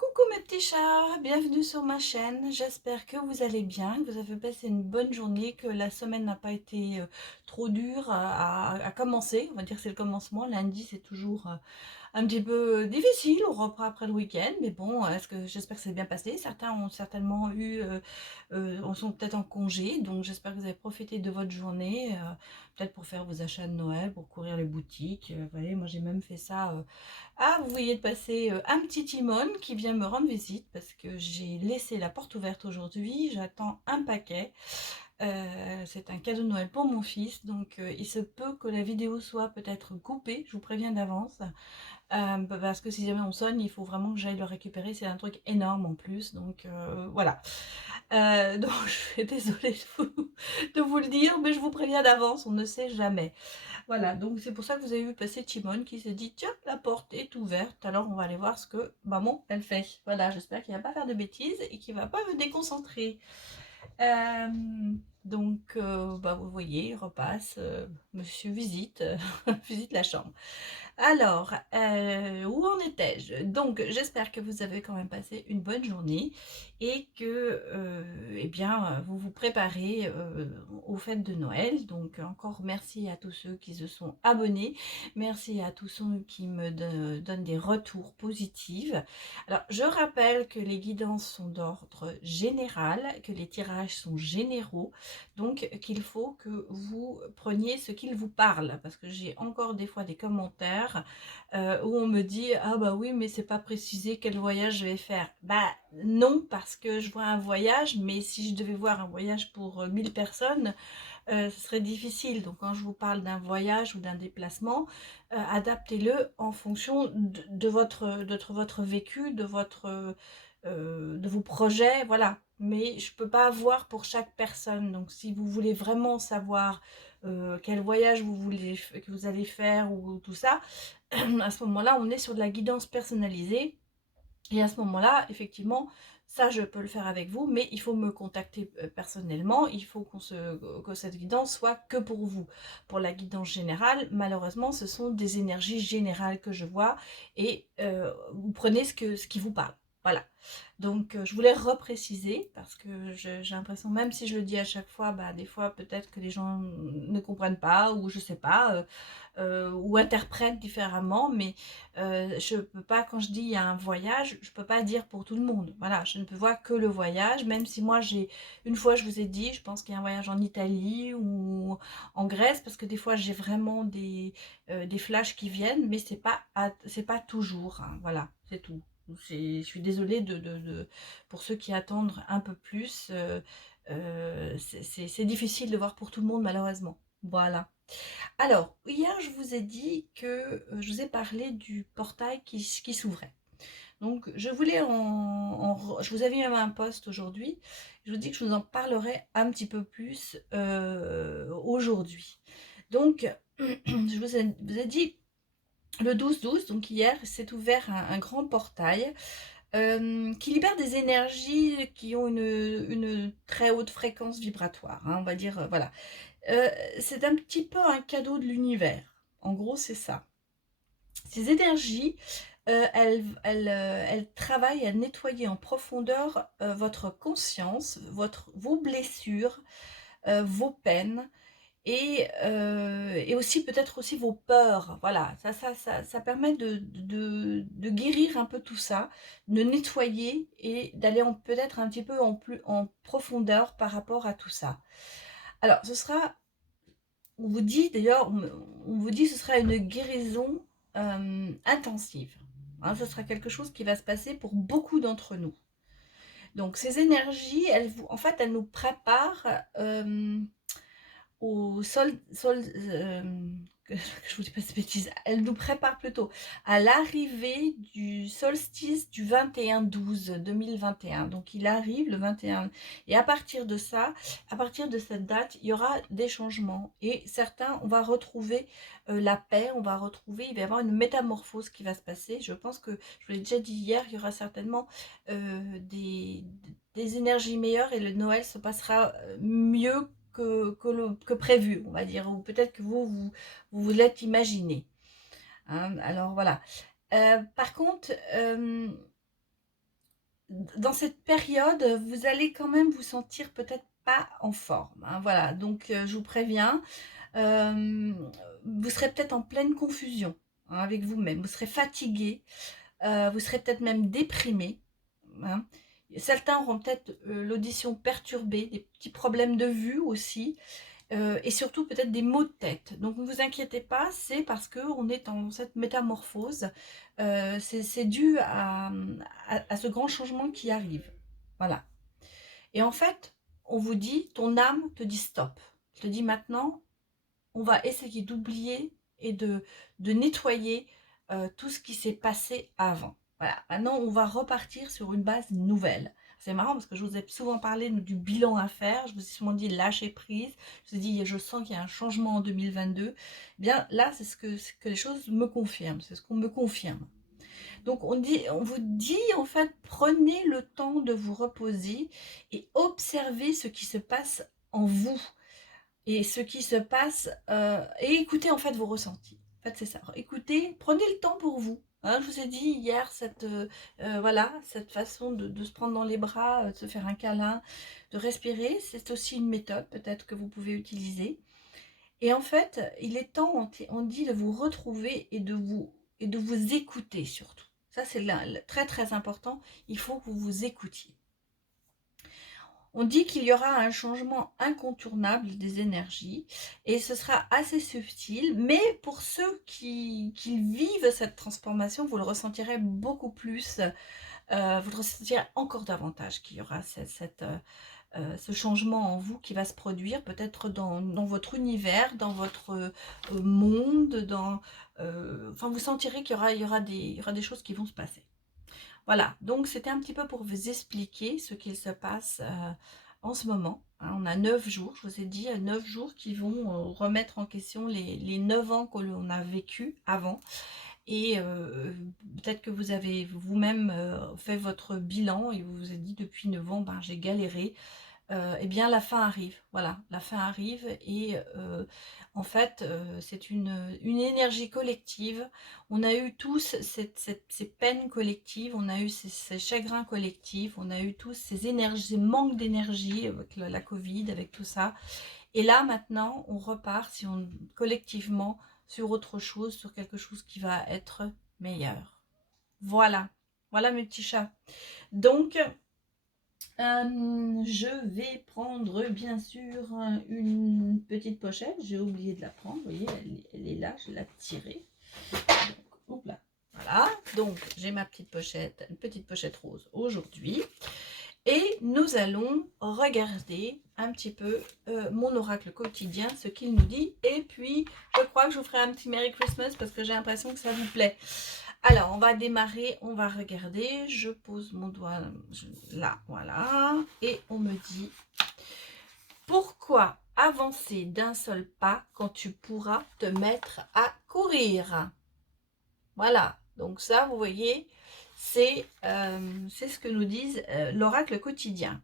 Coucou mes petits chats, bienvenue sur ma chaîne. J'espère que vous allez bien, que vous avez passé une bonne journée, que la semaine n'a pas été trop dure à commencer. On va dire que c'est le commencement. Lundi, c'est toujours un petit peu difficile. On reprend après le week-end, mais bon, j'espère que c'est bien passé. Certains ont certainement sont peut-être en congé, donc j'espère que vous avez profité de votre journée, peut-être pour faire vos achats de Noël, pour courir les boutiques. Vous voyez, moi j'ai même fait ça. Ah, vous voyez de passer un petit Timon qui vient me rendre visite parce que j'ai laissé la porte ouverte aujourd'hui. J'attends un paquet. C'est un cadeau de Noël pour mon fils, donc il se peut que la vidéo soit peut-être coupée, je vous préviens d'avance. Parce que si jamais on sonne, il faut vraiment que j'aille le récupérer. C'est un truc énorme en plus, donc voilà. Donc je suis désolée de vous le dire, mais je vous préviens d'avance, on ne sait jamais. Voilà, donc c'est pour ça que vous avez vu passer Timon qui s'est dit, tiens, la porte est ouverte, alors on va aller voir ce que maman, elle fait. Voilà, j'espère qu'il ne va pas faire de bêtises et qu'il ne va pas me déconcentrer. Euh, vous voyez, il repasse, monsieur visite, visite la chambre. Alors, où en étais-je? Donc, j'espère que vous avez quand même passé une bonne journée et que, eh bien, vous vous préparez aux fêtes de Noël. Donc, encore merci à tous ceux qui se sont abonnés. Merci à tous ceux qui me donnent des retours positifs. Alors, je rappelle que les guidances sont d'ordre général, que les tirages sont généraux, donc qu'il faut que vous preniez ce qu'il vous parle, parce que j'ai encore des fois des commentaires où on me dit ah bah oui mais c'est pas précisé quel voyage je vais faire. Bah non, parce que je vois un voyage, mais si je devais voir un voyage pour 1000 personnes, ce serait difficile. Donc quand je vous parle d'un voyage ou d'un déplacement, adaptez-le en fonction votre vécu, de vos projets, voilà. Mais je ne peux pas voir pour chaque personne. Donc si vous voulez vraiment savoir quel voyage que vous allez faire ou tout ça, à ce moment-là, on est sur de la guidance personnalisée. Et à ce moment-là, effectivement, ça, je peux le faire avec vous, mais il faut me contacter personnellement. Il faut que cette guidance soit que pour vous. Pour la guidance générale, malheureusement, ce sont des énergies générales que je vois et vous prenez ce qui vous parle. Voilà. Donc, je voulais repréciser parce que j'ai l'impression, même si je le dis à chaque fois, bah, des fois, peut-être que les gens ne comprennent pas ou je sais pas, ou interprètent différemment, mais je peux pas, quand je dis il y a un voyage, je peux pas dire pour tout le monde. Voilà, je ne peux voir que le voyage, même si moi une fois je vous ai dit, je pense qu'il y a un voyage en Italie ou en Grèce, parce que des fois j'ai vraiment des flashs qui viennent, mais c'est pas toujours, hein. Voilà, c'est tout. Je suis désolée pour ceux qui attendent un peu plus. C'est difficile de voir pour tout le monde, malheureusement. Voilà. Alors, hier, je vous ai dit que je vous ai parlé du portail qui s'ouvrait. Donc, je vous avais mis un post aujourd'hui. Je vous dis que je vous en parlerai un petit peu plus aujourd'hui. Donc, vous ai dit le 12-12, donc hier, s'est ouvert un grand portail qui libère des énergies qui ont une très haute fréquence vibratoire, hein, on va dire, voilà. Euh, c'est un petit peu un cadeau de l'univers. En gros, c'est ça. Ces énergies, elles travaillent à nettoyer en profondeur votre conscience, vos blessures, vos peines et aussi peut-être aussi vos peurs. Voilà, ça permet de guérir un peu tout ça, de nettoyer et d'aller peut-être un petit peu en profondeur par rapport à tout ça. Alors, on vous dit d'ailleurs, on vous dit que ce sera une guérison intensive. Hein, ce sera quelque chose qui va se passer pour beaucoup d'entre nous. Donc ces énergies, en fait, elles nous préparent au que je vous dis pas de bêtises, elle nous prépare plutôt à l'arrivée du solstice du 21/12/2021. Donc il arrive le 21 et à partir de ça, à partir de cette date, il y aura des changements et certains, on va retrouver la paix, il va y avoir une métamorphose qui va se passer. Je pense que, je vous l'ai déjà dit hier, il y aura certainement des énergies meilleures et le Noël se passera mieux que prévu, on va dire, ou peut-être que vous l'êtes imaginé. Hein. Alors voilà. Par contre, dans cette période, vous allez quand même vous sentir peut-être pas en forme, hein, voilà. Donc, je vous préviens, vous serez peut-être en pleine confusion, hein, avec vous-même. Vous serez fatigué, vous serez peut-être même déprimé, hein. Certains auront peut-être l'audition perturbée, des petits problèmes de vue aussi, et surtout peut-être des maux de tête. Donc ne vous inquiétez pas, c'est parce qu'on est dans cette métamorphose. C'est dû à ce grand changement qui arrive. Voilà. Et en fait, on vous dit, ton âme te dit stop. Elle te dit maintenant, on va essayer d'oublier et de nettoyer tout ce qui s'est passé avant. Voilà, maintenant on va repartir sur une base nouvelle. C'est marrant parce que je vous ai souvent parlé du bilan à faire, je vous ai souvent dit lâcher prise, je vous ai dit je sens qu'il y a un changement en 2022. Eh bien là, c'est ce que les choses me confirment, c'est ce qu'on me confirme. Donc on vous dit en fait, prenez le temps de vous reposer et observez ce qui se passe en vous et ce qui se passe, et écoutez en fait vos ressentis. En fait, c'est ça. Écoutez, prenez le temps pour vous. Hein, je vous ai dit hier, voilà, cette façon de se prendre dans les bras, de se faire un câlin, de respirer, c'est aussi une méthode peut-être que vous pouvez utiliser. Et en fait, il est temps, on dit, de vous retrouver et de vous écouter surtout. Ça, c'est très très important. Il faut que vous vous écoutiez. On dit qu'il y aura un changement incontournable des énergies et ce sera assez subtil, mais pour ceux qui vivent cette transformation, vous le ressentirez beaucoup plus, vous le ressentirez encore davantage qu'il y aura ce changement en vous qui va se produire, peut-être dans votre univers, dans votre monde, enfin vous sentirez qu'il y aura des choses qui vont se passer. Voilà, donc c'était un petit peu pour vous expliquer ce qu'il se passe en ce moment. Hein, on a 9 jours, je vous ai dit, 9 jours qui vont remettre en question les 9 ans que l'on a vécu avant. Et peut-être que vous avez vous-même fait votre bilan et vous vous êtes dit depuis 9 ans, ben, j'ai galéré. Eh bien la fin arrive, voilà, la fin arrive et en fait, c'est une énergie collective. On a eu tous ces peines collectives, on a eu ces chagrins collectifs, on a eu tous ces énergies, ces manques d'énergie avec la Covid, avec tout ça. Et là, maintenant, on repart collectivement sur autre chose, sur quelque chose qui va être meilleur. Voilà, voilà mes petits chats. Donc, je vais prendre bien sûr une petite pochette. J'ai oublié de la prendre. Vous voyez, elle est là. Je l'ai tirée. Donc, là. Voilà. Donc, j'ai ma petite pochette, une petite pochette rose aujourd'hui. Et nous allons regarder un petit peu mon oracle quotidien, ce qu'il nous dit. Et puis, je crois que je vous ferai un petit Merry Christmas parce que j'ai l'impression que ça vous plaît. Alors, on va démarrer, on va regarder. Je pose mon doigt là, voilà. Et on me dit, pourquoi avancer d'un seul pas quand tu pourras te mettre à courir? Voilà, donc ça, vous voyez, c'est ce que nous disent l'oracle quotidien.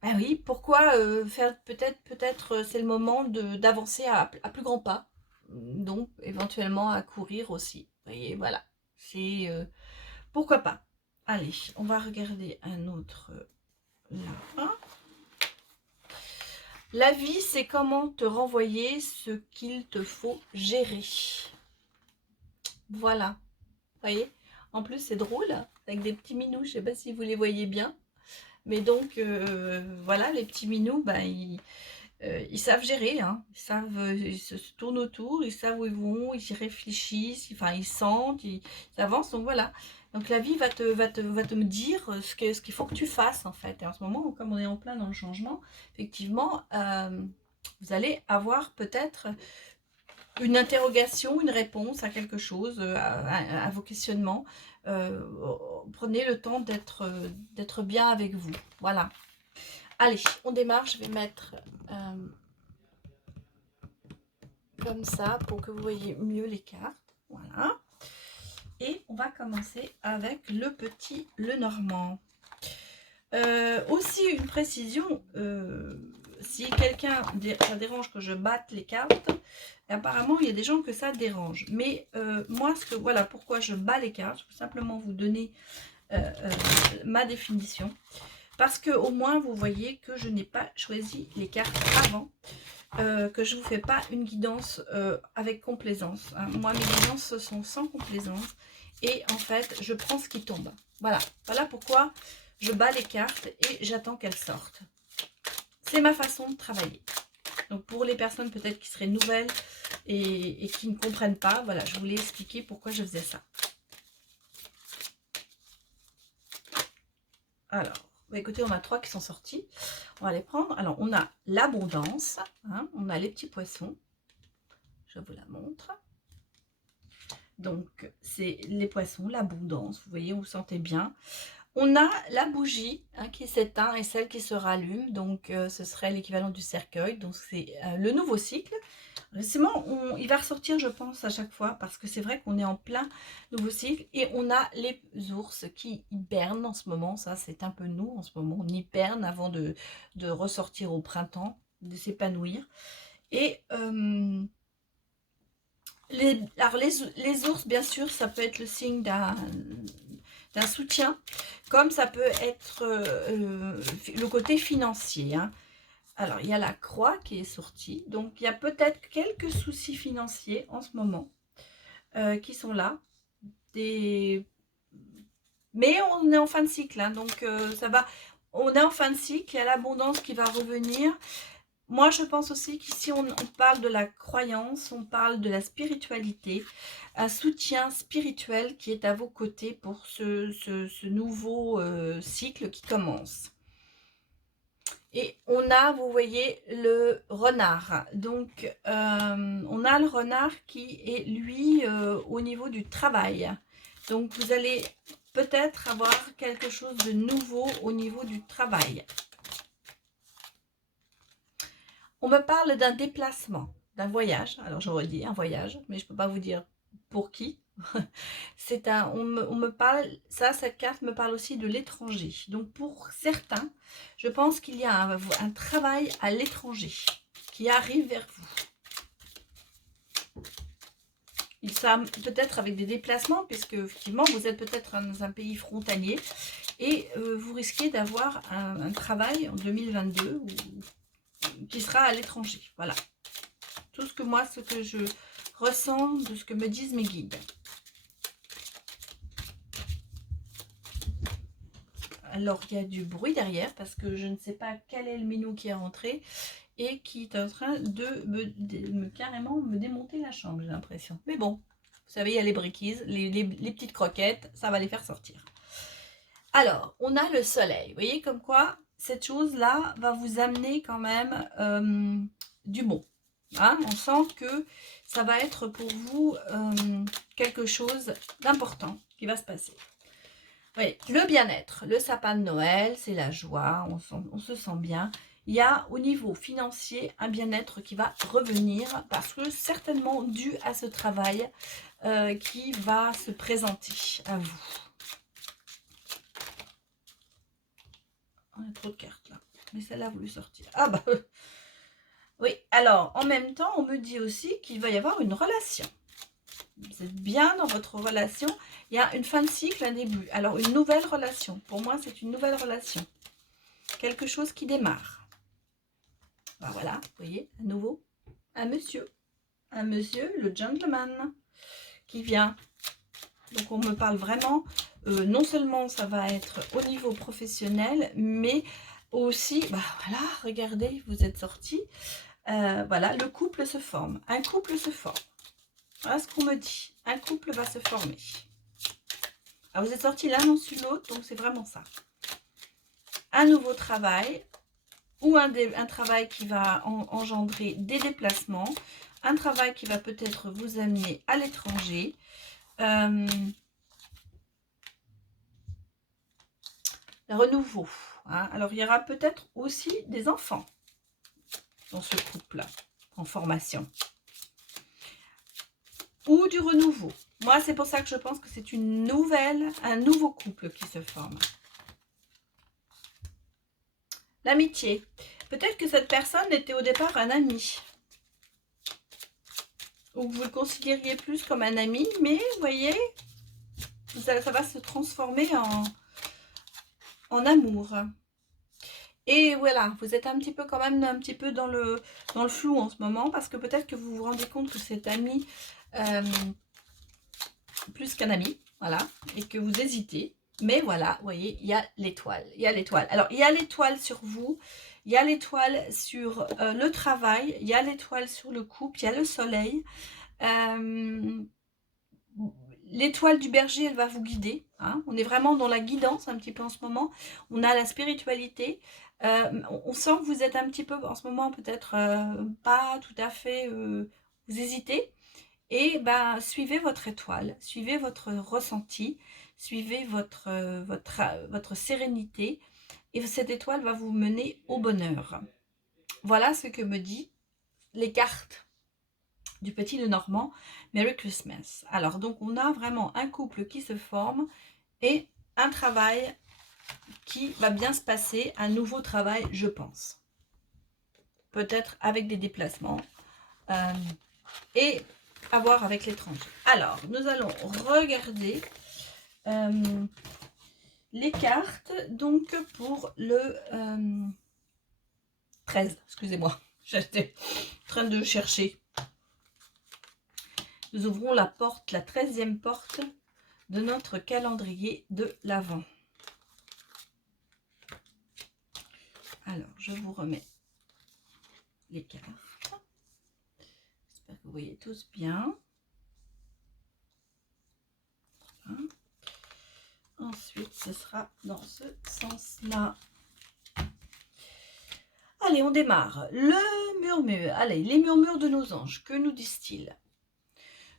Ah oui, pourquoi faire peut-être c'est le moment d'avancer à plus grands pas, donc éventuellement à courir aussi. Vous voyez, voilà, c'est pourquoi pas. Allez, on va regarder un autre là. La vie, c'est comment te renvoyer ce qu'il te faut gérer. Voilà, vous voyez. En plus, c'est drôle, avec des petits minous, je ne sais pas si vous les voyez bien. Mais donc, voilà, les petits minous, ben, ils savent gérer, hein. Ils se tournent autour, ils savent où ils vont, ils y réfléchissent, enfin, ils sentent, ils avancent. Donc voilà. Donc la vie va te me dire ce qu'il faut que tu fasses, en fait. Et en ce moment, comme on est en plein dans le changement, effectivement, vous allez avoir peut-être une interrogation, une réponse à quelque chose, à vos questionnements. Prenez le temps d'être bien avec vous. Voilà. Allez, on démarre. Je vais mettre comme ça pour que vous voyez mieux les cartes. Voilà. Et on va commencer avec le petit Lenormand. Aussi une précision, si quelqu'un, ça dérange que je batte les cartes, apparemment il y a des gens que ça dérange. Mais moi, voilà pourquoi je bats les cartes. Je peux simplement vous donner ma définition. Parce que au moins, vous voyez que je n'ai pas choisi les cartes avant. Que je ne vous fais pas une guidance avec complaisance. Hein. Moi, mes guidances sont sans complaisance. Et en fait, je prends ce qui tombe. Voilà. Voilà pourquoi je bats les cartes et j'attends qu'elles sortent. C'est ma façon de travailler. Donc, pour les personnes peut-être qui seraient nouvelles et qui ne comprennent pas, voilà, je voulais expliquer pourquoi je faisais ça. Alors, bah écoutez, on a 3 qui sont sortis. On va les prendre. Alors, on a l'abondance. Hein, on a les petits poissons. Je vous la montre. Donc, c'est les poissons, l'abondance. Vous voyez, vous sentez bien. On a la bougie hein, qui s'éteint et celle qui se rallume. Donc, ce serait l'équivalent du cercueil. Donc, c'est le nouveau cycle. Récemment, il va ressortir, je pense, à chaque fois. Parce que c'est vrai qu'on est en plein nouveau cycle. Et on a les ours qui hibernent en ce moment. Ça, c'est un peu nous en ce moment. On hiberne avant de ressortir au printemps, de s'épanouir. Et... les ours, bien sûr, ça peut être le signe d'un soutien, comme ça peut être le côté financier. Hein. Alors, il y a la croix qui est sortie, donc il y a peut-être quelques soucis financiers en ce moment qui sont là. Mais on est en fin de cycle, hein, donc ça va. On est en fin de cycle, il y a l'abondance qui va revenir. Moi, je pense aussi qu'ici, on parle de la croyance, on parle de la spiritualité, un soutien spirituel qui est à vos côtés pour ce nouveau cycle qui commence. Et on a, vous voyez, le renard. Donc, on a le renard qui est, lui, au niveau du travail. Donc, vous allez peut-être avoir quelque chose de nouveau au niveau du travail. On me parle d'un déplacement, d'un voyage. Alors j'aurais dit un voyage, mais je ne peux pas vous dire pour qui. On me parle, cette carte me parle aussi de l'étranger. Donc pour certains, je pense qu'il y a un travail à l'étranger qui arrive vers vous. Ça peut-être avec des déplacements, puisque effectivement vous êtes peut-être dans un pays frontalier et vous risquez d'avoir un travail en 2022 qui sera à l'étranger. Voilà. Tout ce que je ressens de ce que me disent mes guides. Alors, il y a du bruit derrière parce que je ne sais pas quel est le minou qui est rentré et qui est en train de carrément me démonter la chambre, j'ai l'impression. Mais bon, vous savez, il y a les briquises, les petites croquettes, ça va les faire sortir. Alors, on a le soleil. Vous voyez comme quoi cette chose-là va vous amener quand même du bon. Hein, on sent que ça va être pour vous quelque chose d'important qui va se passer. Oui, le bien-être, le sapin de Noël, c'est la joie, on se sent bien. Il y a au niveau financier un bien-être qui va revenir parce que certainement dû à ce travail qui va se présenter à vous. On a trop de cartes là, mais celle-là a voulu sortir. Ah bah oui, alors en même temps, on me dit aussi qu'il va y avoir une relation. Vous êtes bien dans votre relation. Il y a une fin de cycle, un début. Alors, une nouvelle relation. Pour moi, c'est une nouvelle relation. Quelque chose qui démarre. Ben voilà, vous voyez, à nouveau, un monsieur. Un monsieur, le gentleman, qui vient. Donc, on me parle vraiment, non seulement ça va être au niveau professionnel, mais aussi, bah voilà, regardez, vous êtes sortis. Voilà, le couple se forme. Un couple se forme. Voilà ce qu'on me dit. Un couple va se former. Alors, vous êtes sortis l'un au-dessus de l'autre, donc c'est vraiment ça. Un nouveau travail ou un travail qui va engendrer des déplacements. Un travail qui va peut-être vous amener à l'étranger. Le renouveau. Hein. Alors, il y aura peut-être aussi des enfants dans ce couple en formation. Ou du renouveau. Moi, c'est pour ça que je pense que c'est un nouveau couple qui se forme. L'amitié. Peut-être que cette personne était au départ un ami. Ou que vous le considériez plus comme un ami, mais vous voyez, Ça va se transformer en amour. Et voilà, vous êtes un petit peu quand même un petit peu dans le flou en ce moment, parce que peut-être que vous vous rendez compte que cet ami, plus qu'un ami, voilà, et que vous hésitez. Mais voilà, vous voyez, il y a l'étoile. Il y a l'étoile. Alors, il y a l'étoile sur vous, il y a l'étoile sur le travail, il y a l'étoile sur le couple, il y a le soleil. L'étoile du berger, elle va vous guider. Hein. On est vraiment dans la guidance un petit peu en ce moment. On a la spiritualité. On sent que vous êtes un petit peu en ce moment peut-être pas tout à fait... vous hésitez. Et ben, suivez votre étoile, suivez votre ressenti, suivez votre sérénité. Et cette étoile va vous mener au bonheur. Voilà ce que me dit les cartes du Petit Lenormand, Merry Christmas. Alors, donc, on a vraiment un couple qui se forme et un travail qui va bien se passer, un nouveau travail, je pense. Peut-être avec des déplacements et à voir avec l'étranger. Alors, nous allons regarder les cartes, donc, pour le 13, excusez-moi, j'étais en train de chercher. Nous ouvrons la porte, la 13e porte de notre calendrier de l'Avent. Alors, je vous remets les cartes. J'espère que vous voyez tous bien. Voilà. Ensuite, ce sera dans ce sens-là. Allez, on démarre. Le murmure. Allez, les murmures de nos anges. Que nous disent-ils?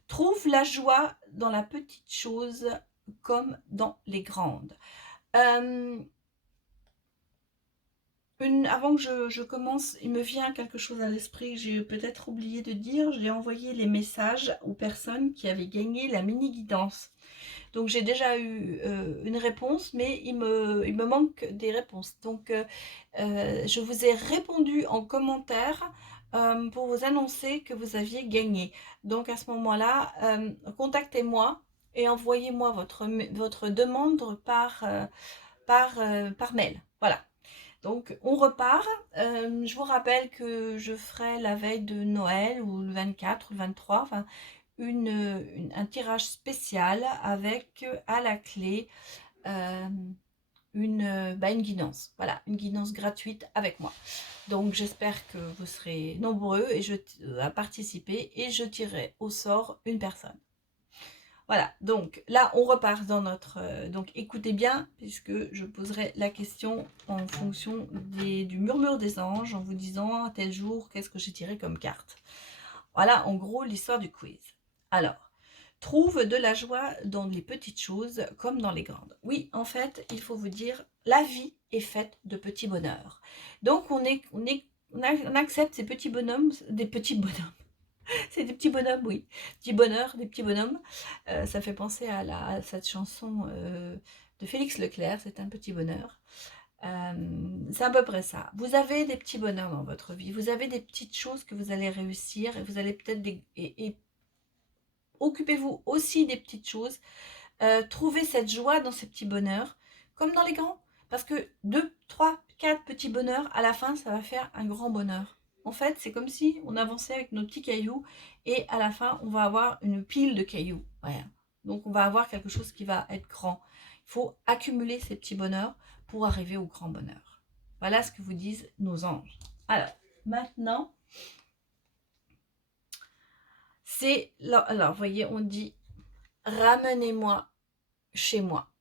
Trouve la joie dans la petite chose comme dans les grandes. Avant que je commence, il me vient quelque chose à l'esprit que j'ai peut-être oublié de dire. J'ai envoyé les messages aux personnes qui avaient gagné la mini-guidance. Donc j'ai déjà eu une réponse, mais il me manque des réponses. Donc je vous ai répondu en commentaire pour vous annoncer que vous aviez gagné. Donc à ce moment-là, contactez-moi et envoyez-moi votre demande par mail. Voilà. Donc on repart. Je vous rappelle que je ferai la veille de Noël ou le 24 ou le 23, enfin, un tirage spécial avec à la clé une guidance. Voilà, une guidance gratuite avec moi. Donc j'espère que vous serez nombreux à participer et je tirerai au sort une personne. Voilà, donc là on repart dans notre... donc écoutez bien, puisque je poserai la question en fonction du murmure des anges, en vous disant à tel jour, qu'est-ce que j'ai tiré comme carte. Voilà en gros l'histoire du quiz. Alors, trouve de la joie dans les petites choses comme dans les grandes. Oui, en fait, il faut vous dire, la vie est faite de petits bonheurs. Donc on accepte ces petits bonhommes, des petits bonhommes. C'est des petits bonhommes, oui. Petits bonheurs, des petits bonhommes. Ça fait penser à cette chanson de Félix Leclerc, c'est un petit bonheur. C'est à peu près ça. Vous avez des petits bonheurs dans votre vie. Vous avez des petites choses que vous allez réussir et vous allez peut-être... Et occupez-vous aussi des petites choses. Trouvez cette joie dans ces petits bonheurs, comme dans les grands. Parce que 2, 3, 4 petits bonheurs, à la fin, ça va faire un grand bonheur. En fait, c'est comme si on avançait avec nos petits cailloux et à la fin, on va avoir une pile de cailloux. Voilà. Donc, on va avoir quelque chose qui va être grand. Il faut accumuler ces petits bonheurs pour arriver au grand bonheur. Voilà ce que vous disent nos anges. Alors, maintenant, c'est... Alors, vous voyez, on dit « Ramenez-moi chez moi ».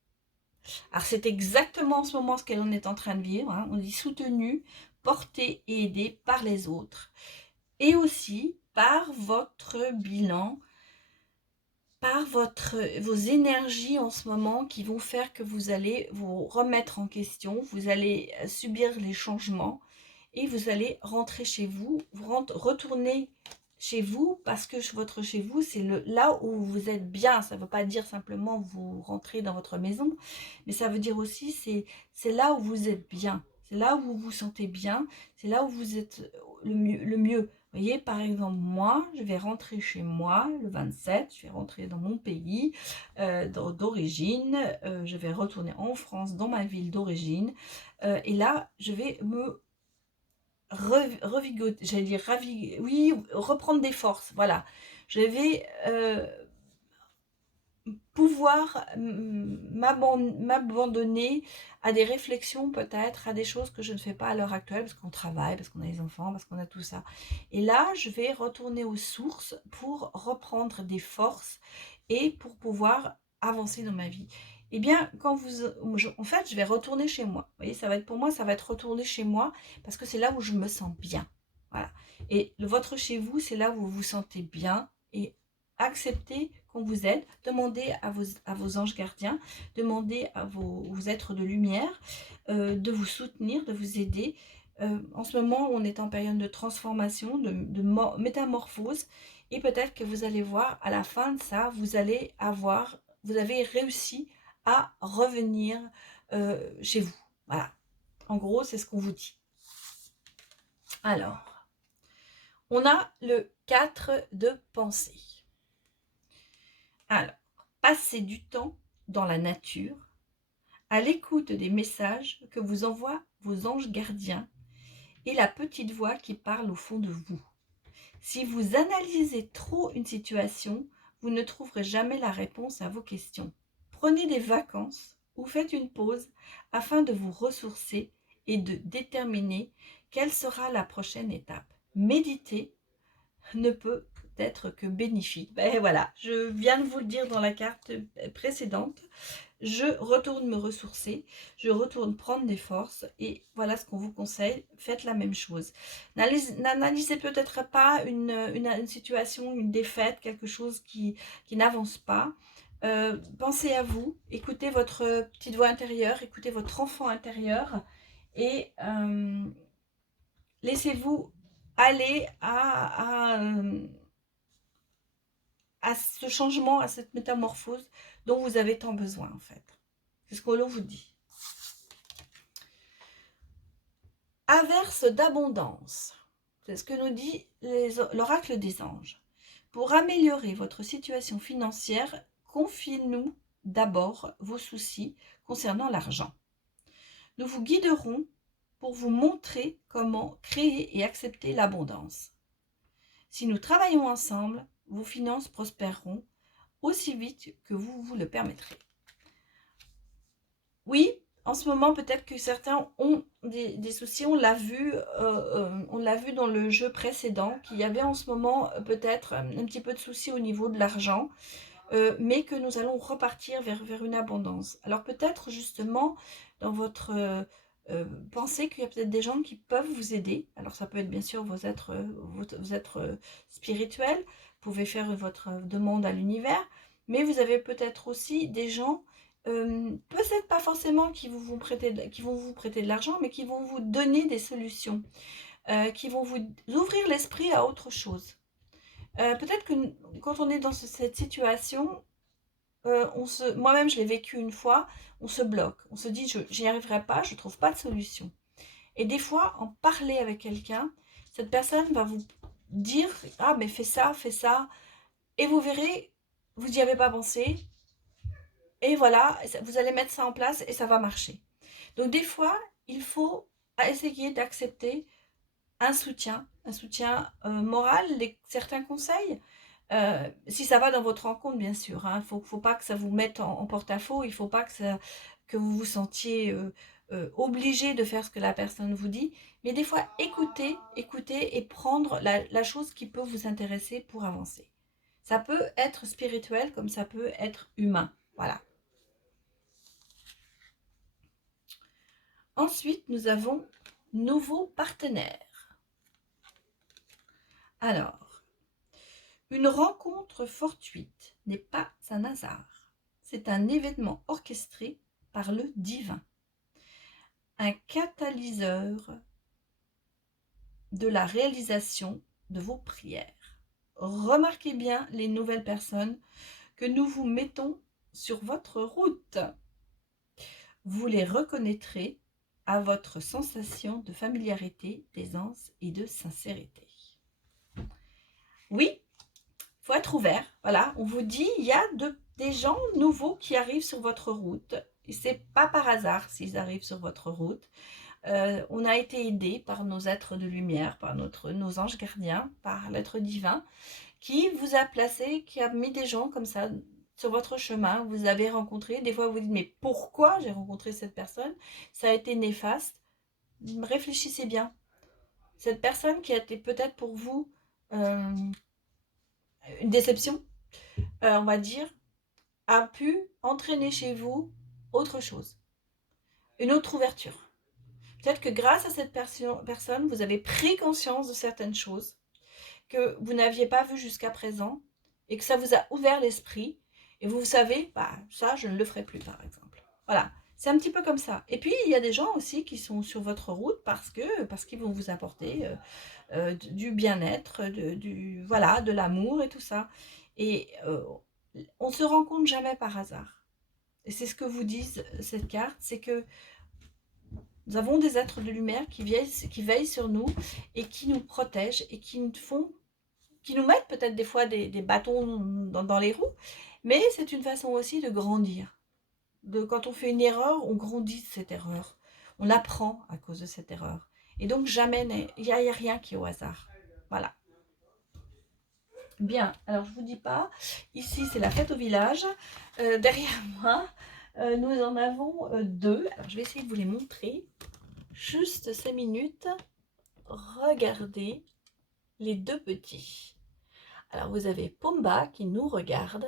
Alors, c'est exactement en ce moment ce qu'elle est en train de vivre. Hein. On dit soutenu, porté et aidé par les autres. Et aussi par votre bilan, par vos énergies en ce moment qui vont faire que vous allez vous remettre en question, vous allez subir les changements et vous allez rentrer chez vous, retourner chez vous, parce que votre chez vous, c'est là où vous êtes bien. Ça ne veut pas dire simplement vous rentrez dans votre maison, mais ça veut dire aussi c'est là où vous êtes bien. C'est là où vous vous sentez bien, c'est là où vous êtes le mieux. Vous voyez, par exemple, moi, je vais rentrer chez moi le 27, je vais rentrer dans mon pays d'origine, je vais retourner en France, dans ma ville d'origine, et là, je vais me revigoter, j'allais dire oui, reprendre des forces, voilà. Je vais pouvoir m'abandonner à des réflexions peut-être, à des choses que je ne fais pas à l'heure actuelle, parce qu'on travaille, parce qu'on a les enfants, parce qu'on a tout ça. Et là, je vais retourner aux sources pour reprendre des forces et pour pouvoir avancer dans ma vie. Eh bien, en fait, je vais retourner chez moi. Vous voyez, ça va être pour moi, ça va être retourner chez moi, parce que c'est là où je me sens bien. Voilà. Et votre chez vous, c'est là où vous vous sentez bien et acceptez qu'on vous aide, demandez à vos anges gardiens, demandez à vos êtres de lumière de vous soutenir, de vous aider. En ce moment, on est en période de transformation, de métamorphose, et peut-être que vous allez voir à la fin de ça, vous avez réussi à revenir chez vous. Voilà. En gros, c'est ce qu'on vous dit. Alors, on a le 4 de pensée. Alors, passez du temps dans la nature, à l'écoute des messages que vous envoient vos anges gardiens et la petite voix qui parle au fond de vous. Si vous analysez trop une situation, vous ne trouverez jamais la réponse à vos questions. Prenez des vacances ou faites une pause afin de vous ressourcer et de déterminer quelle sera la prochaine étape. Méditer ne peut être que bénéfique. Ben voilà, je viens de vous le dire dans la carte précédente. Je retourne me ressourcer, je retourne prendre des forces et voilà ce qu'on vous conseille, faites la même chose. N'analysez peut-être pas une situation, une défaite, quelque chose qui n'avance pas. Pensez à vous, écoutez votre petite voix intérieure, écoutez votre enfant intérieur et laissez-vous aller à ce changement, à cette métamorphose dont vous avez tant besoin en fait. C'est ce que l'on vous dit. Averse d'abondance. C'est ce que nous dit l'oracle des anges. Pour améliorer votre situation financière, confiez-nous d'abord vos soucis concernant l'argent. Nous vous guiderons pour vous montrer comment créer et accepter l'abondance. Si nous travaillons ensemble, vos finances prospéreront aussi vite que vous vous le permettrez. Oui, en ce moment, peut-être que certains ont des soucis. On l'a vu dans le jeu précédent, qu'il y avait en ce moment peut-être un petit peu de soucis au niveau de l'argent, mais que nous allons repartir vers une abondance. Alors peut-être justement, dans votre pensée qu'il y a peut-être des gens qui peuvent vous aider. Alors ça peut être bien sûr vos êtres spirituels. Vous pouvez faire votre demande à l'univers, mais vous avez peut-être aussi des gens peut-être pas forcément qui vont vous prêter de l'argent, mais qui vont vous donner des solutions, qui vont vous ouvrir l'esprit à autre chose. Peut-être que quand on est dans cette situation, moi-même je l'ai vécu une fois, on se bloque, on se dit je n'y arriverai pas, je ne trouve pas de solution. Et des fois, en parler avec quelqu'un, cette personne va vous dire ah mais fais ça, et vous verrez, vous n'y avez pas pensé, et voilà, vous allez mettre ça en place et ça va marcher. Donc des fois, il faut essayer d'accepter un soutien moral, certains conseils, si ça va dans votre rencontre, bien sûr. Il ne faut pas que ça vous mette en porte-à-faux, il ne faut pas que vous vous sentiez obligé de faire ce que la personne vous dit. Mais des fois, écoutez et prendre la chose qui peut vous intéresser pour avancer. Ça peut être spirituel comme ça peut être humain. Voilà. Ensuite, nous avons nouveaux partenaires. Alors, une rencontre fortuite n'est pas un hasard. C'est un événement orchestré par le divin. Un catalyseur de la réalisation de vos prières. Remarquez bien les nouvelles personnes que nous vous mettons sur votre route. Vous les reconnaîtrez à votre sensation de familiarité, d'aisance et de sincérité. Oui, il faut être ouvert. Voilà, on vous dit, il y a des gens nouveaux qui arrivent sur votre route. Et c'est pas par hasard s'ils arrivent sur votre route. On a été aidé par nos êtres de lumière, par nos anges gardiens, par l'être divin, qui vous a placé, qui a mis des gens comme ça sur votre chemin. Vous avez rencontré, des fois vous dites, mais pourquoi j'ai rencontré cette personne? Ça a été néfaste. Réfléchissez bien. Cette personne qui a été peut-être pour vous euh, une déception, on va dire, a pu entraîner chez vous autre chose, une autre ouverture. Peut-être que grâce à cette personne, vous avez pris conscience de certaines choses que vous n'aviez pas vues jusqu'à présent et que ça vous a ouvert l'esprit et vous savez, bah, ça, je ne le ferai plus, par exemple. Voilà, c'est un petit peu comme ça. Et puis, il y a des gens aussi qui sont sur votre route parce qu'ils vont vous apporter du bien-être, voilà, de l'amour et tout ça. Et on ne se rencontre jamais par hasard. Et c'est ce que vous dit cette carte, c'est que nous avons des êtres de lumière qui veillent sur nous et qui nous protègent et qui nous mettent peut-être des fois des bâtons dans les roues, mais c'est une façon aussi de grandir. Quand on fait une erreur, on grandit de cette erreur. On apprend à cause de cette erreur. Et donc jamais, il n'y a rien qui est au hasard. Voilà. Bien, alors je ne vous dis pas, ici c'est la fête au village. Derrière moi, nous en avons deux. Alors je vais essayer de vous les montrer. Juste 5 minutes. Regardez les deux petits. Alors vous avez Pumba qui nous regarde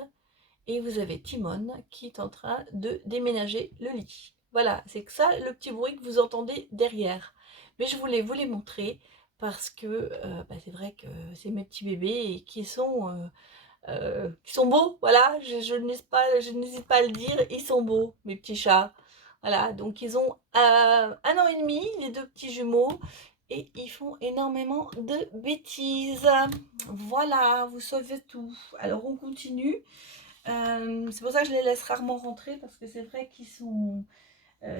et vous avez Timon qui est en train de déménager le lit. Voilà, c'est que ça le petit bruit que vous entendez derrière. Mais je voulais vous les montrer parce que c'est vrai que c'est mes petits bébés qui sont beaux. Voilà, je n'hésite pas à le dire, ils sont beaux, mes petits chats. Voilà, donc ils ont 1 an et demi, les deux petits jumeaux, et ils font énormément de bêtises. Voilà, vous savez tout. Alors on continue. C'est pour ça que je les laisse rarement rentrer parce que c'est vrai ils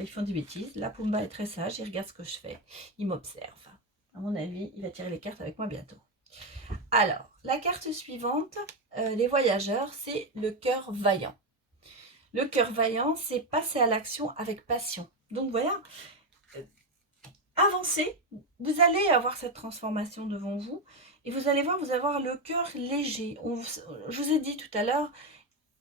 font des bêtises. Là, Pumba est très sage, il regarde ce que je fais, il m'observe. À mon avis, il va tirer les cartes avec moi bientôt. Alors, la carte suivante, les voyageurs, c'est le cœur vaillant. Le cœur vaillant, c'est passer à l'action avec passion. Donc voilà, avancez, vous allez avoir cette transformation devant vous et vous allez voir, vous allez avoir le cœur léger. Je vous ai dit tout à l'heure,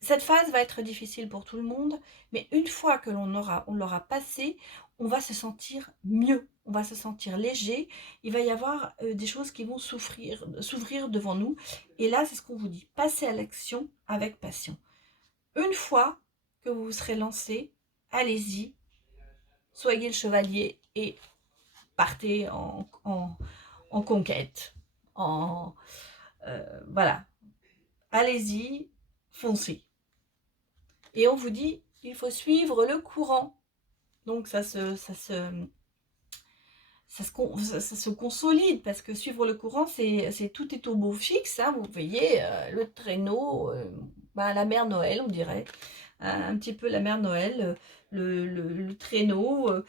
cette phase va être difficile pour tout le monde, mais une fois que on l'aura passé, on va se sentir mieux, on va se sentir léger. Il va y avoir des choses qui vont s'ouvrir devant nous. Et là, c'est ce qu'on vous dit, passez à l'action avec passion. Une fois que vous vous serez lancé, allez-y, soyez le chevalier et partez en conquête. Voilà, allez-y, foncez. Et on vous dit, il faut suivre le courant. Donc ça se consolide parce que suivre le courant, tout est au beau fixe. Hein, vous voyez, le traîneau, la mère Noël, on dirait. Un petit peu la mère Noël, le traîneau.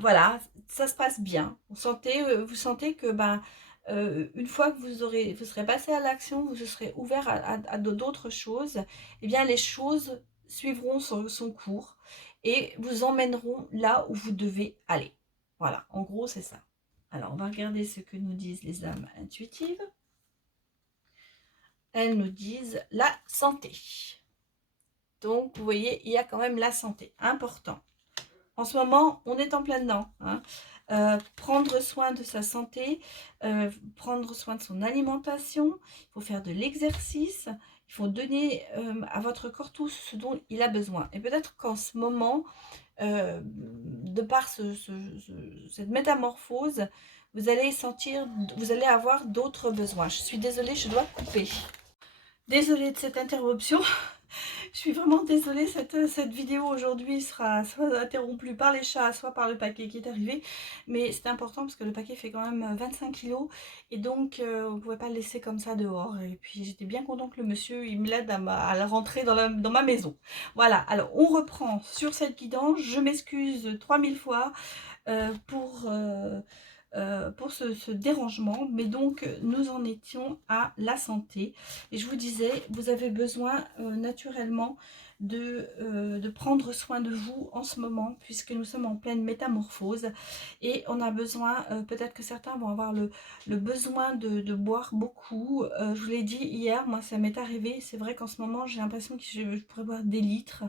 Voilà, ça se passe bien. Vous sentez que une fois que vous serez passé à l'action, vous serez ouvert à d'autres choses, eh bien les choses suivront son cours et vous emmèneront là où vous devez aller. Voilà, en gros, c'est ça. Alors, on va regarder ce que nous disent les âmes intuitives. Elles nous disent la santé. Donc, vous voyez, il y a quand même la santé, important. En ce moment, on est en plein dedans. Hein. Prendre soin de sa santé, prendre soin de son alimentation, il faut faire de l'exercice, il faut donner à votre corps tout ce dont il a besoin. Et peut-être qu'en ce moment, de par cette métamorphose, vous allez avoir d'autres besoins. Je suis désolée, je dois couper. Désolée de cette interruption. Je suis vraiment désolée, cette vidéo aujourd'hui sera soit interrompue par les chats, soit par le paquet qui est arrivé. Mais c'est important parce que le paquet fait quand même 25 kilos. Et donc, on ne pouvait pas le laisser comme ça dehors. Et puis, j'étais bien contente que le monsieur, il me l'aide à la rentrer dans ma maison. Voilà, alors on reprend sur cette guidance. Je m'excuse 3000 fois pour ce dérangement. Mais donc, nous en étions à la santé. Et je vous disais, vous avez besoin naturellement de prendre soin de vous en ce moment, puisque nous sommes en pleine métamorphose. Et on a besoin, peut-être que certains vont avoir le besoin de boire beaucoup. Je vous l'ai dit hier, moi ça m'est arrivé. C'est vrai qu'en ce moment, j'ai l'impression que je pourrais boire des litres.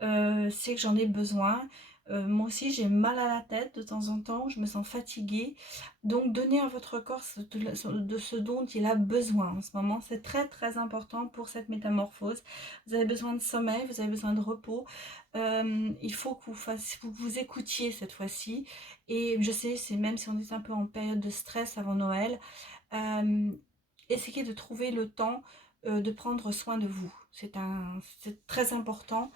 C'est que j'en ai besoin. Moi aussi, j'ai mal à la tête de temps en temps, je me sens fatiguée. Donc, donnez à votre corps de ce dont il a besoin en ce moment. C'est très, très important pour cette métamorphose. Vous avez besoin de sommeil, vous avez besoin de repos. Il faut que vous vous écoutiez cette fois-ci. Et je sais, c'est même si on est un peu en période de stress avant Noël, essayez de trouver le temps de prendre soin de vous. C'est très important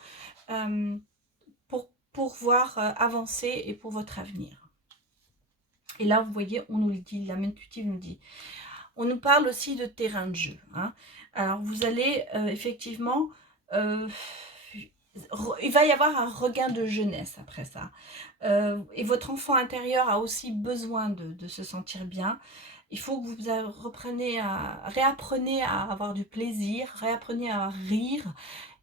pour pouvoir avancer et pour votre avenir. Et là, vous voyez, on nous le dit, la main intuitive nous dit. On nous parle aussi de terrain de jeu. Hein. Alors, vous allez effectivement... il va y avoir un regain de jeunesse après ça. Et votre enfant intérieur a aussi besoin de se sentir bien. Il faut que vous réapprenez à avoir du plaisir, réapprenez à rire.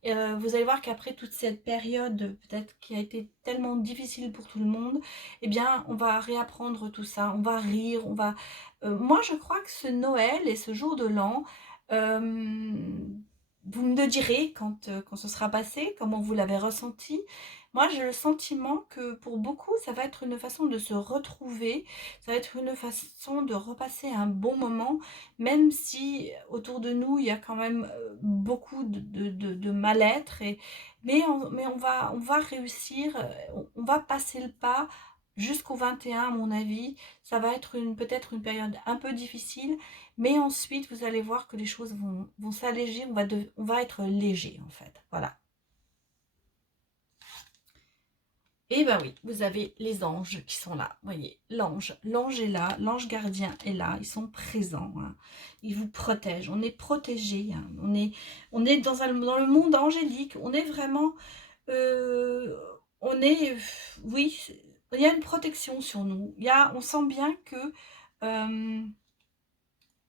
Vous allez voir qu'après toute cette période peut-être qui a été tellement difficile pour tout le monde, eh bien on va réapprendre tout ça, on va rire, moi je crois que ce Noël et ce jour de l'an, vous me direz quand ce sera passé, comment vous l'avez ressenti. Moi j'ai le sentiment que pour beaucoup ça va être une façon de se retrouver, ça va être une façon de repasser un bon moment, même si autour de nous il y a quand même beaucoup de mal-être, mais on va réussir, on va passer le pas jusqu'au 21 à mon avis. Ça va être peut-être une période un peu difficile, mais ensuite vous allez voir que les choses vont s'alléger, on va être léger en fait, voilà. Et ben oui, vous avez les anges qui sont là, vous voyez, l'ange est là, l'ange gardien est là, ils sont présents, hein. Ils vous protègent, on est protégé, hein. On est dans le monde angélique, on est vraiment, euh, on est, oui, il y a une protection sur nous, on sent bien que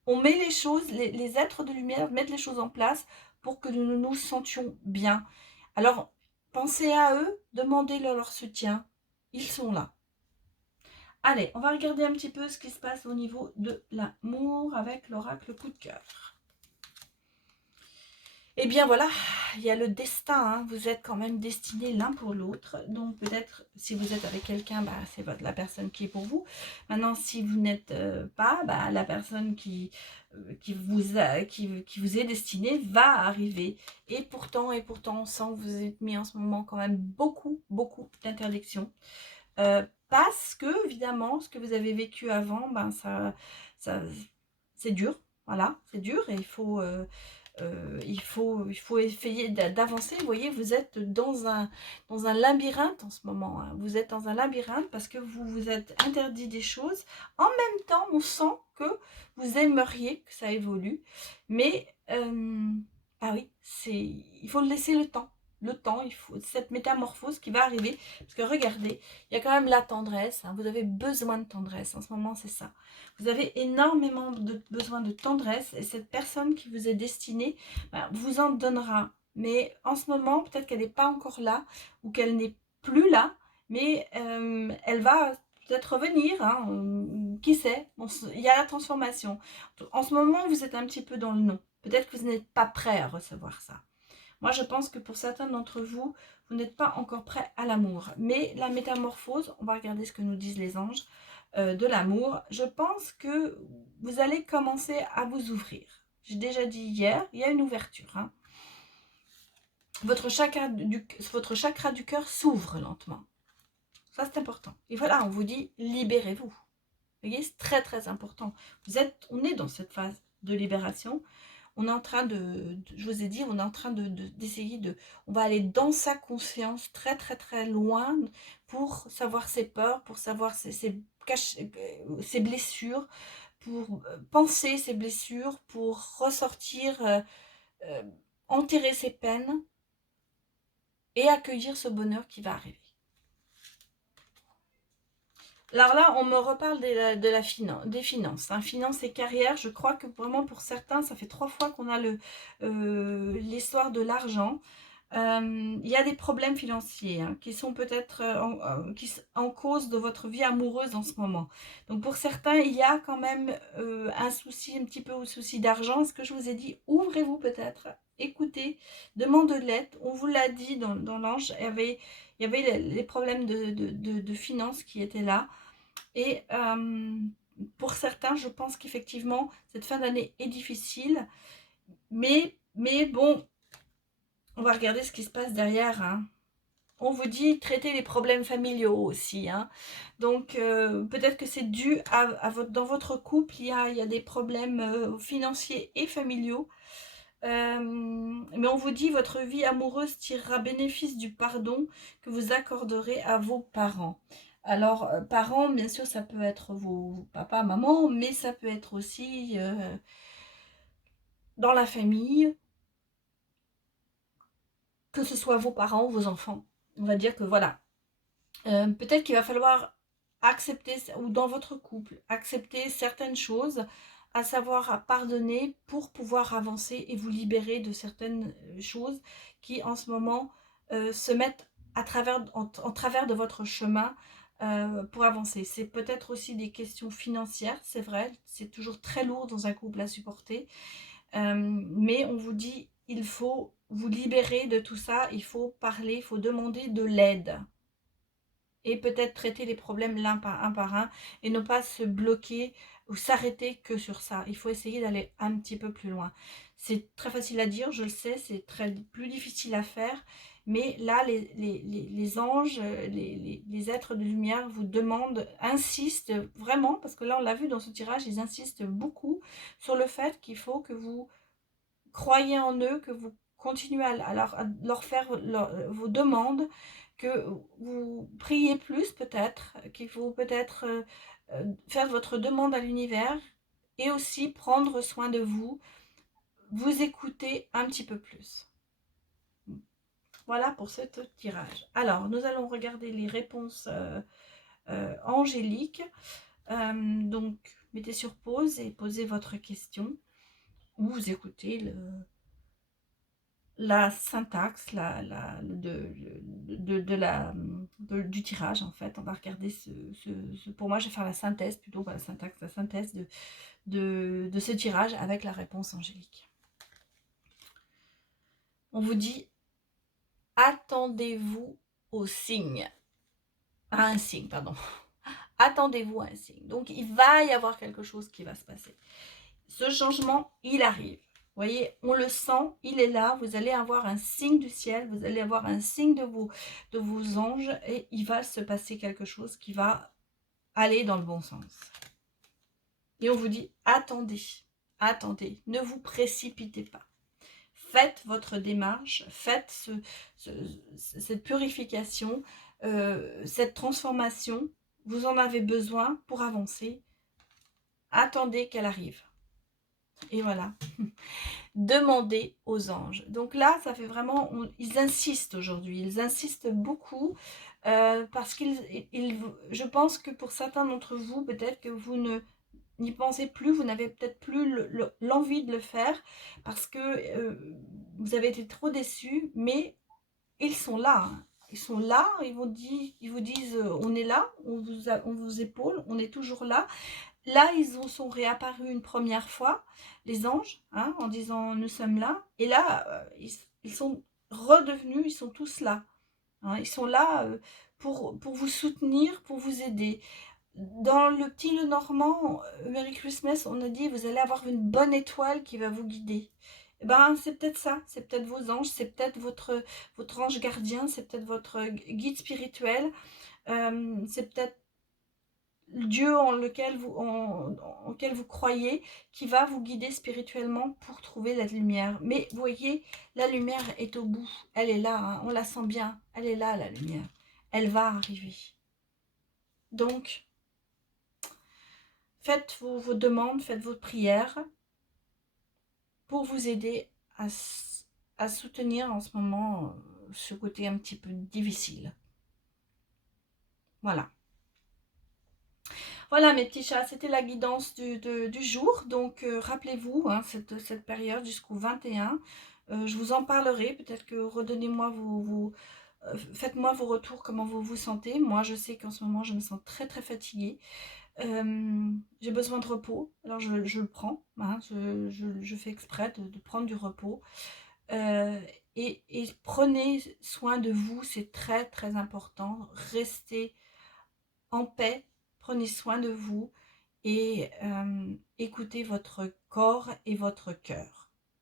on met les choses, les êtres de lumière mettent les choses en place pour que nous nous sentions bien. Alors, pensez à eux, demandez-leur leur soutien. Ils sont là. Allez, on va regarder un petit peu ce qui se passe au niveau de l'amour avec l'oracle coup de cœur. Eh bien voilà, il y a le destin, hein. Vous êtes quand même destinés l'un pour l'autre. Donc peut-être si vous êtes avec quelqu'un, bah, c'est la personne qui est pour vous. Maintenant, si vous n'êtes pas, bah, la personne qui vous est destinée va arriver. Et pourtant, on sent que vous êtes mis en ce moment quand même beaucoup, beaucoup d'interdictions. Parce que, évidemment, ce que vous avez vécu avant, ben, ça c'est dur. Voilà, c'est dur et il faut essayer d'avancer. Vous voyez, vous êtes dans un labyrinthe en ce moment. Hein. Vous êtes dans un labyrinthe parce que vous vous êtes interdit des choses. En même temps, on sent que vous aimeriez que ça évolue. Mais, ah oui, il faut laisser le temps. Le temps, il faut cette métamorphose qui va arriver. Parce que regardez, il y a quand même la tendresse. Hein. Vous avez besoin de tendresse. En ce moment, c'est ça. Vous avez énormément besoin de tendresse et cette personne qui vous est destinée vous en donnera. Mais en ce moment, peut-être qu'elle n'est pas encore là ou qu'elle n'est plus là, mais elle va peut-être revenir. Hein, qui sait, il y a la transformation. En ce moment, vous êtes un petit peu dans le non. Peut-être que vous n'êtes pas prêt à recevoir ça. Moi, je pense que pour certains d'entre vous, vous n'êtes pas encore prêt à l'amour. Mais la métamorphose, on va regarder ce que nous disent les anges de l'amour. Je pense que vous allez commencer à vous ouvrir. J'ai déjà dit hier, il y a une ouverture. Hein. Votre chakra du cœur s'ouvre lentement. Ça, c'est important. Et voilà, on vous dit, libérez-vous. Vous voyez, c'est très, très important. On est dans cette phase de libération. On est en train je vous ai dit, on est en train d'essayer on va aller dans sa conscience très très très loin pour savoir ses peurs, pour savoir ses blessures, pour penser ses blessures, pour ressortir, euh, enterrer ses peines et accueillir ce bonheur qui va arriver. Alors là, on me reparle des finances, hein. Finances et carrière, je crois que vraiment pour certains, ça fait 3 fois qu'on a l'histoire de l'argent. Il y a des problèmes financiers, hein, qui sont peut-être en cause de votre vie amoureuse en ce moment. Donc pour certains, il y a quand même un souci, un petit peu au souci d'argent. Ce que je vous ai dit, ouvrez-vous peut-être, écoutez, demandez de l'aide. On vous l'a dit dans l'ange, il y avait les problèmes de finances qui étaient là. Et pour certains, je pense qu'effectivement, cette fin d'année est difficile. Mais bon, on va regarder ce qui se passe derrière, hein. On vous dit traiter les problèmes familiaux aussi, hein. Donc peut-être que c'est dû dans votre couple, il y a des problèmes financiers et familiaux. Mais on vous dit votre vie amoureuse tirera bénéfice du pardon que vous accorderez à vos parents. Alors, parents, bien sûr, ça peut être vos papas, maman, mais ça peut être aussi dans la famille, que ce soit vos parents ou vos enfants. On va dire que voilà. Peut-être qu'il va falloir accepter, ou dans votre couple, accepter certaines choses, à savoir à pardonner pour pouvoir avancer et vous libérer de certaines choses qui en ce moment se mettent en travers de votre chemin pour avancer. C'est peut-être aussi des questions financières, c'est vrai, c'est toujours très lourd dans un couple à supporter, mais on vous dit, il faut vous libérer de tout ça, il faut parler, il faut demander de l'aide et peut-être traiter les problèmes l'un par un et ne pas se bloquer ou s'arrêter que sur ça. Il faut essayer d'aller un petit peu plus loin. C'est très facile à dire, je le sais, c'est plus difficile à faire, mais là, les anges, les êtres de lumière vous demandent, insistent vraiment, parce que là, on l'a vu dans ce tirage, ils insistent beaucoup sur le fait qu'il faut que vous croyez en eux, que vous continuez à leur faire vos demandes, que vous priez plus peut-être, qu'il faut peut-être faire votre demande à l'univers et aussi prendre soin de vous, vous écouter un petit peu plus. Voilà pour ce tirage. Alors, nous allons regarder les réponses angéliques. Donc, mettez sur pause et posez votre question ou vous écoutez la syntaxe du tirage, en fait. On va regarder pour moi, je vais faire la synthèse plutôt, pas la syntaxe, la synthèse de ce tirage avec la réponse angélique. On vous dit, attendez-vous au signe. À un signe, pardon. Attendez-vous à un signe. Donc, il va y avoir quelque chose qui va se passer. Ce changement, il arrive. Vous voyez, on le sent, il est là, vous allez avoir un signe du ciel, vous allez avoir un signe de vos anges et il va se passer quelque chose qui va aller dans le bon sens. Et on vous dit, attendez, attendez, ne vous précipitez pas. Faites votre démarche, faites cette purification, cette transformation, vous en avez besoin pour avancer. Attendez qu'elle arrive. Et voilà. Demandez aux anges. Donc là, ça fait vraiment, ils insistent aujourd'hui, ils insistent beaucoup parce je pense que pour certains d'entre vous, peut-être que vous n'y pensez plus, vous n'avez peut-être plus l'envie de le faire parce que vous avez été trop déçus, mais ils sont là. Hein. Ils sont là, ils vous disent on est là, on vous épaule, on est toujours là. Là, ils sont réapparus une première fois, les anges, hein, en disant nous sommes là. Et là, ils sont redevenus, ils sont tous là. Hein, ils sont là pour vous soutenir, pour vous aider. Dans le petit Lenormand, Merry Christmas, on a dit vous allez avoir une bonne étoile qui va vous guider. Eh ben, c'est peut-être ça, c'est peut-être vos anges, c'est peut-être votre ange gardien, c'est peut-être votre guide spirituel, c'est peut-être Dieu auquel vous croyez, qui va vous guider spirituellement pour trouver la lumière. Mais vous voyez, la lumière est au bout, elle est là, hein, on la sent bien, elle est là la lumière, elle va arriver. Donc, faites vos demandes, faites vos prières pour vous aider à soutenir en ce moment ce côté un petit peu difficile. Voilà. Voilà mes petits chats, c'était la guidance du jour. Donc rappelez-vous, hein, cette période jusqu'au 21. Je vous en parlerai, peut-être que redonnez-moi faites-moi vos retours, comment vous vous sentez. Moi, je sais qu'en ce moment, je me sens très très fatiguée. J'ai besoin de repos, alors je le prends, hein, je fais exprès de prendre du repos. Euh, et prenez soin de vous, c'est très très important. Restez en paix, prenez soin de vous et écoutez votre corps et votre cœur.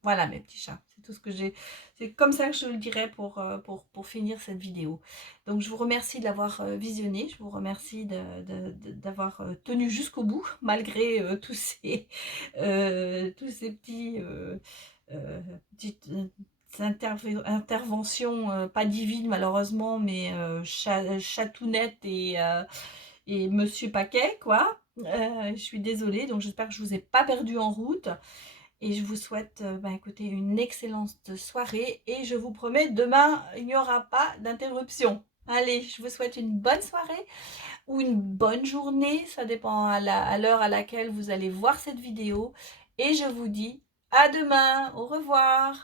Voilà mes petits chats, c'est tout ce que j'ai. C'est comme ça que je le dirais pour finir cette vidéo. Donc je vous remercie de l'avoir visionné, je vous remercie d'avoir tenu jusqu'au bout, malgré tous ces petites interventions, pas divines malheureusement, mais chatounettes et Monsieur Paquet, quoi. Je suis désolée, donc j'espère que je vous ai pas perdu en route. Et je vous souhaite, écoutez, une excellente soirée. Et je vous promets, demain, il n'y aura pas d'interruption. Allez, je vous souhaite une bonne soirée ou une bonne journée. Ça dépend à l'heure à laquelle vous allez voir cette vidéo. Et je vous dis à demain. Au revoir.